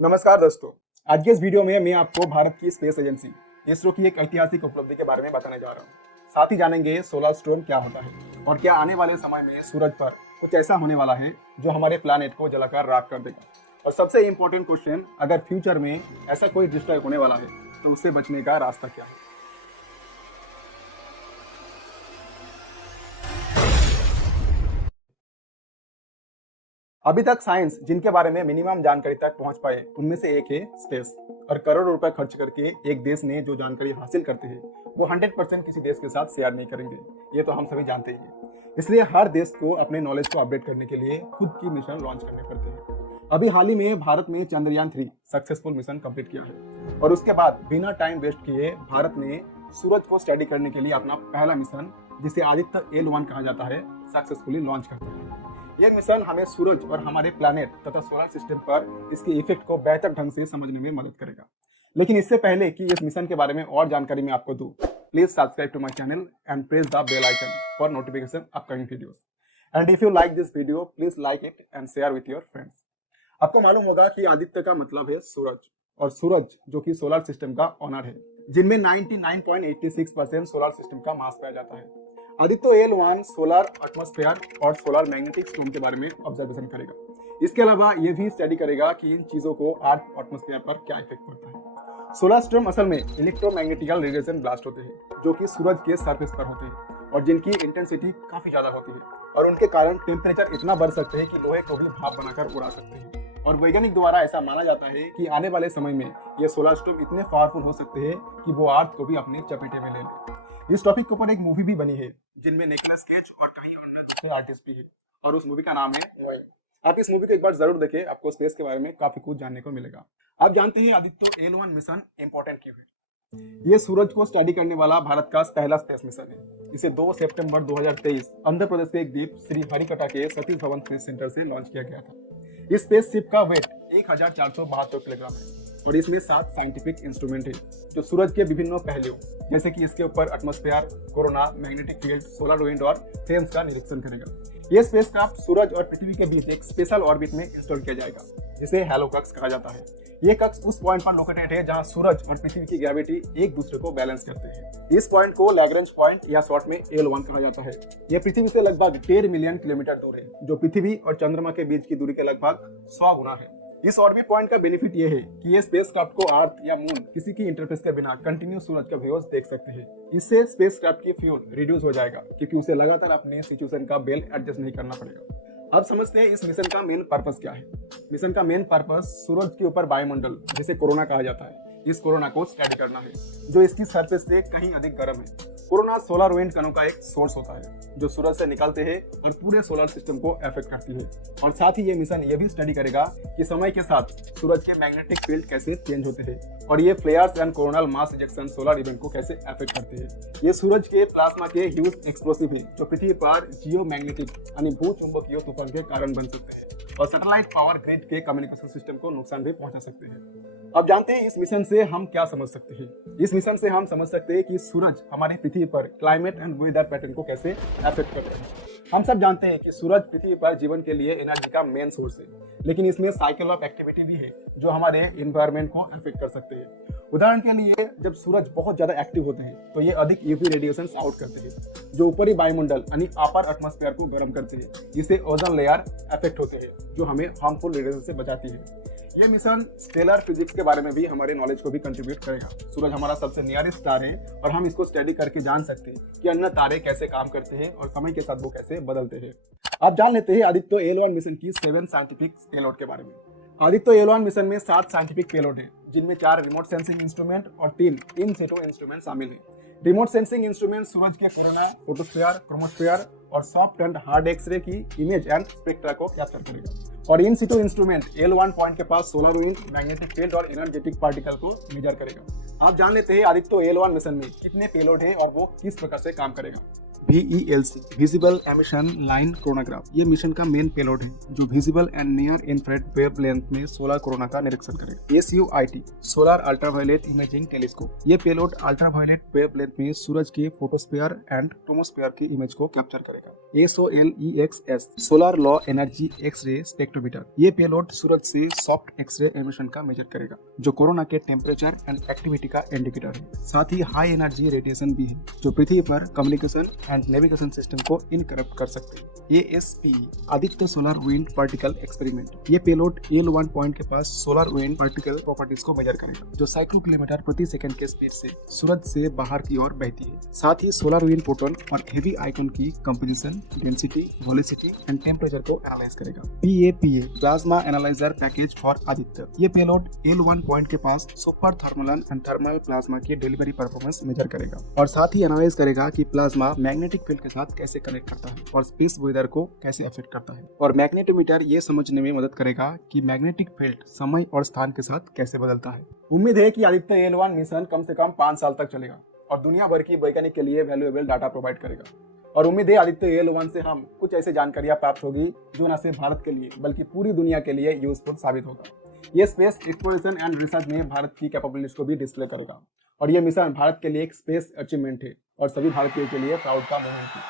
नमस्कार दोस्तों। आज के इस वीडियो में मैं आपको भारत की स्पेस एजेंसी इसरो की एक ऐतिहासिक उपलब्धि के बारे में बताने जा रहा हूँ। साथ ही जानेंगे सोलर स्टॉर्म क्या होता है और क्या आने वाले समय में सूरज पर कुछ ऐसा होने वाला है जो हमारे प्लैनेट को जलाकर राख कर देगा। और सबसे इम्पोर्टेंट क्वेश्चन, अगर फ्यूचर में ऐसा कोई डिस्ट्रॉय होने वाला है तो उससे बचने का रास्ता क्या है। अभी तक साइंस जिनके बारे में मिनिमम जानकारी तक पहुंच पाए उनमें से एक है स्पेस। और करोड़ों रुपए खर्च करके एक देश ने जो जानकारी हासिल करते हैं वो 100% किसी देश के साथ शेयर नहीं करेंगे। ये तो हम सभी जानते ही हैं। इसलिए हर देश को अपने नॉलेज को अपडेट करने के लिए खुद की मिशन लॉन्च करने पड़ते हैं। अभी हाल ही में भारत में चंद्रयान 3 सक्सेसफुल मिशन कंप्लीट किया है और उसके बाद बिना टाइम वेस्ट किए भारत ने सूरज को स्टडी करने के लिए अपना पहला मिशन, जिसे आदित्य L1 कहा जाता है, सक्सेसफुली लॉन्च करता है। यह मिशन हमें सूरज और हमारे प्लैनेट तथा सोलर सिस्टम पर इसके इफेक्ट को बेहतर ढंग से समझने में मदद करेगा। लेकिन इससे पहले कि इस मिशन के बारे में और जानकारी मैं आपको दूं, please subscribe to my channel and press the bell icon for notification upcoming videos. And if you like this video, please like it and share with your friends. आपको मालूम होगा कि आदित्य का मतलब है सूरज, और सूरज जो कि सोलर सिस्टम का ऑनर है, जिनमें 99.86% सोलर सिस्टम का मास पाया जाता है। आदित्य L1 सोलर एटमॉस्फेयर और सोलर मैग्नेटिक स्टॉर्म के बारे में ऑब्जर्वेशन करेगा। इसके अलावा ये भी स्टडी करेगा कि इन चीजों को अर्थ एटमॉस्फेयर पर क्या इफेक्ट पड़ता है। सोलर स्टॉर्म असल में इलेक्ट्रोमैग्नेटिकल रेडिएशन ब्लास्ट होते हैं जो कि सूरज के सरफेस पर होते हैं और जिनकी इंटेंसिटी काफी ज्यादा होती है और उनके कारण टेम्परेचर इतना बढ़ सकते हैं कि लोहे को भी भाप बनाकर उड़ा सकते हैं। और वैज्ञानिक द्वारा ऐसा माना जाता है कि आने वाले समय में ये सोलर स्टॉर्म इतने पावरफुल हो सकते हैं कि वो अर्थ को भी अपने चपेटे में ले ले। इस टॉपिक के ऊपर एक मूवी भी बनी है जिनमें निकोलस केज और कई अन्य आर्टिस्ट भी है और उस मूवी का नाम है नोएह। आप इस मूवी को एक बार जरूर देखें, आपको स्पेस के बारे में काफी कुछ जानने को मिलेगा। आप जानते हैं आदित्य L1 मिशन इंपॉर्टेंट क्यों है। ये सूरज को स्टडी करने वाला भारत का पहला स्पेस मिशन है। इसे 2 सितंबर 2023 आंध्र प्रदेश के एक द्वीप श्री हरिकटा के सतीश धवन स्पेस सेंटर से लॉन्च किया गया था। इस स्पेस शिप का वेट 1472 किलोग्राम है और इसमें 7 साइंटिफिक इंस्ट्रूमेंट है जो सूरज के विभिन्न पहलुओं, जैसे कि इसके ऊपर atmosphere, corona, magnetic field, solar wind और फ्लेम्स का निरीक्षण करेगा। यह स्पेसक्राफ्ट सूरज और पृथ्वी के बीच एक स्पेशल ऑर्बिट में इंस्टॉल किया जाएगा, जिसे हैलो कक्ष कहा जाता है। ये कक्ष उस पॉइंट पर लोकेटेड है जहां सूरज और पृथ्वी की ग्रेविटी एक दूसरे को बैलेंस करते हैं। इस पॉइंट को लैग्रेंज पॉइंट या शॉर्ट में L1 कहा जाता है। यह पृथ्वी से लगभग 1.5 मिलियन किलोमीटर दूर है, जो पृथ्वी और चंद्रमा के बीच की दूरी के लगभग 100 गुना है। इस ऑर्बिट पॉइंट का बेनिफिट ये है कि ये स्पेसक्राफ्ट को अर्थ या मून किसी की इंटरफेस के बिना कंटिन्यू सूरज का व्यूज देख सकते हैं। इससे स्पेसक्राफ्ट की फ्यूल रिड्यूस हो जाएगा क्योंकि उसे लगातार अपने सिचुएशन का बेल एडजस्ट नहीं करना पड़ेगा। अब समझते हैं इस मिशन का मेन पर्पस क्या है। मिशन का मेन पर्पस सूरज के ऊपर वायुमंडल, जिसे कोरोना कहा जाता है, इस कोरोना को स्टडी करना है जो इसकी सरफेस से कहीं अधिक गर्म है। कोरोना सोलर विंड कणों का एक सोर्स होता है जो सूरज से निकलते हैं और पूरे सोलर सिस्टम को अफेक्ट करती है। और साथ ही ये मिशन ये भी स्टडी करेगा कि समय के साथ सूरज के मैग्नेटिक फील्ड कैसे चेंज होते हैं और ये फ्लेयर्स and coronal mass ejection solar event को कैसे अफेक्ट करते हैं। ये सूरज के प्लाज्मा के ह्यूज एक्सप्लोसिव है जो पृथ्वी पर जियो मैग्नेटिक यानी भूचुंबकीय तूफान के कारण बन सकते हैं और सैटेलाइट पावर ग्रिड के कम्युनिकेशन सिस्टम को नुकसान भी पहुंचा सकते हैं। अब जानते हैं इस मिशन से हम क्या समझ सकते हैं। इस मिशन से हम समझ सकते हैं कि सूरज हमारी पृथ्वी पर क्लाइमेट एंड वेदर पैटर्न को कैसे अफेक्ट कर रहे हैं। हम सब जानते हैं कि सूरज पृथ्वी पर जीवन के लिए एनर्जी का मेन सोर्स है, लेकिन इसमें साइकिल ऑफ एक्टिविटी भी है जो हमारे एनवायरनमेंट को अफेक्ट कर सकते हैं। उदाहरण के लिए, जब सूरज बहुत ज्यादा एक्टिव होते हैं तो ये अधिक यूवी रेडिएशन आउट करते हैं जो ऊपरी वायुमंडल यानी अपर एटमॉस्फेयर को गर्म करते हैं। इससे ओजोन लेयर अफेक्ट होते हैं जो हमें हार्मफुल रेडिएशन से बचाती है। ये मिशन स्टेलर फिजिक्स के बारे में भी हमारे नॉलेज को भी कंट्रीब्यूट करेगा। सूरज हमारा सबसे नियरेस्ट स्टार है और हम इसको स्टडी करके जान सकते हैं कि अन्य तारे कैसे काम करते हैं और समय के साथ वो कैसे बदलते हैं। अब जान लेते हैं आदित्य L1 मिशन की 7 साइंटिफिक पेलोड के बारे में। आदित्य L1 मिशन में 7 साइंटिफिक पेलोड है, जिनमें 4 रिमोट सेंसिंग इंस्ट्रूमेंट और 3 इन सिटू इंस्ट्रूमेंट शामिल हैं। रिमोट सेंसिंग इंस्ट्रूमेंट सूरज के कोरोना, फोटोस्फीयर, क्रोमोस्फीयर और सॉफ्ट एंड हार्ड एक्सरे की इमेज एंड स्पेक्ट्रा को कैप्चर करेगा। और इन सिटू इंस्ट्रूमेंट L1 पॉइंट के पास सोलर विंड, मैग्नेटिक फील्ड और एनर्जेटिक पार्टिकल को मेजर करेगा। आप जान लेते हैं आदित्य L1 मिशन में कितने पेलोड है और वो किस प्रकार से काम करेगा। VELC visible emission line chronograph ये मिशन का मेन पेलोड है जो visible and near infrared wavelength में सोलर कोरोना का निरीक्षण करेगा। SUIT solar ultraviolet imaging telescope ये पेलोड अल्ट्रावायलेट वेवलेंथ में सूरज के फोटोस्फीयर एंड क्रोमोस्फीयर की इमेज को कैप्चर करेगा। SOLEXS solar low energy X ray spectrometer. ये पेलोड सूरज से सॉफ्ट एक्सरे एमिशन का मेजर करेगा, जो कोरोना के टेम्परेचर एंड एक्टिविटी का इंडिकेटर है। साथ ही हाई एनर्जी रेडिएशन भी है, जो पृथ्वी पर कम्युनिकेशन एंड नेविगेशन सिस्टम को इनकरप्ट कर सकते हैं। ASP Aditya solar wind particle experiment. ये पेलोड L1 पॉइंट के पास सोलर विंड पार्टिकल प्रॉपर्टीज को मेजर करेगा, जो साइक्लो किलोमीटर प्रति सेकंड के स्पीड से सूरज से बाहर की ओर बहती है। साथ ही सोलर विंड प्रोटॉन और हेवी आइकन की composition, density, velocity and temperature को एनालाइज करेगा। PAPA plasma analyser package for Aditya. ये पेलोड L1 पॉइंट के पास super thermal and thermal plasma की डिलीवरी परफॉर्मेंस मेजर करेगा, और साथ ही एनालाइज करेगा कि प्लाज्मा मैग्नेटिक फील्ड के साथ कैसे कनेक्ट करता है और स्पेस वेदर को कैसे अफेक्ट करता है। और मैग्नेटोमीटर ये समझने में मदद करेगा कि मैग्नेटिक फील्ड समय और स्थान के साथ कैसे बदलता है। उम्मीद है कि आदित्य L1 मिशन कम से कम 5 साल तक चलेगा और दुनिया भर की वैज्ञानिक के लिए वैल्यूएबल डाटा प्रोवाइड करेगा। और उम्मीद है आदित्य L1 से हम कुछ ऐसी जानकारियां प्राप्त होगी जो न सिर्फ भारत के लिए बल्कि पूरी दुनिया के लिए यूजफुल साबित होगा। ये स्पेस एक्सप्लोरेशन एंड रिसर्च में भारत की कैपेबिलिटीज को भी डिस्प्ले करेगा, और ये मिशन भारत के लिए एक स्पेस अचीवमेंट है और सभी भारतीयों के लिए प्राउड का मोमेंट है।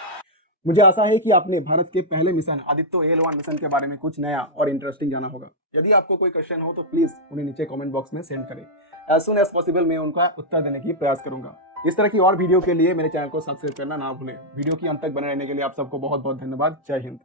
मुझे आशा है कि आपने भारत के पहले मिशन आदित्य L1 मिशन के बारे में कुछ नया और इंटरेस्टिंग जाना होगा। यदि आपको कोई क्वेश्चन हो तो प्लीज उन्हें नीचे कमेंट बॉक्स में सेंड करें। एज सुन एज पॉसिबल मैं उनका उत्तर देने की प्रयास करूंगा। इस तरह की और वीडियो के लिए मेरे चैनल को सब्सक्राइब करना ना भूलें। वीडियो की अंत तक बने रहने के लिए आप सबको बहुत बहुत धन्यवाद। जय हिंद।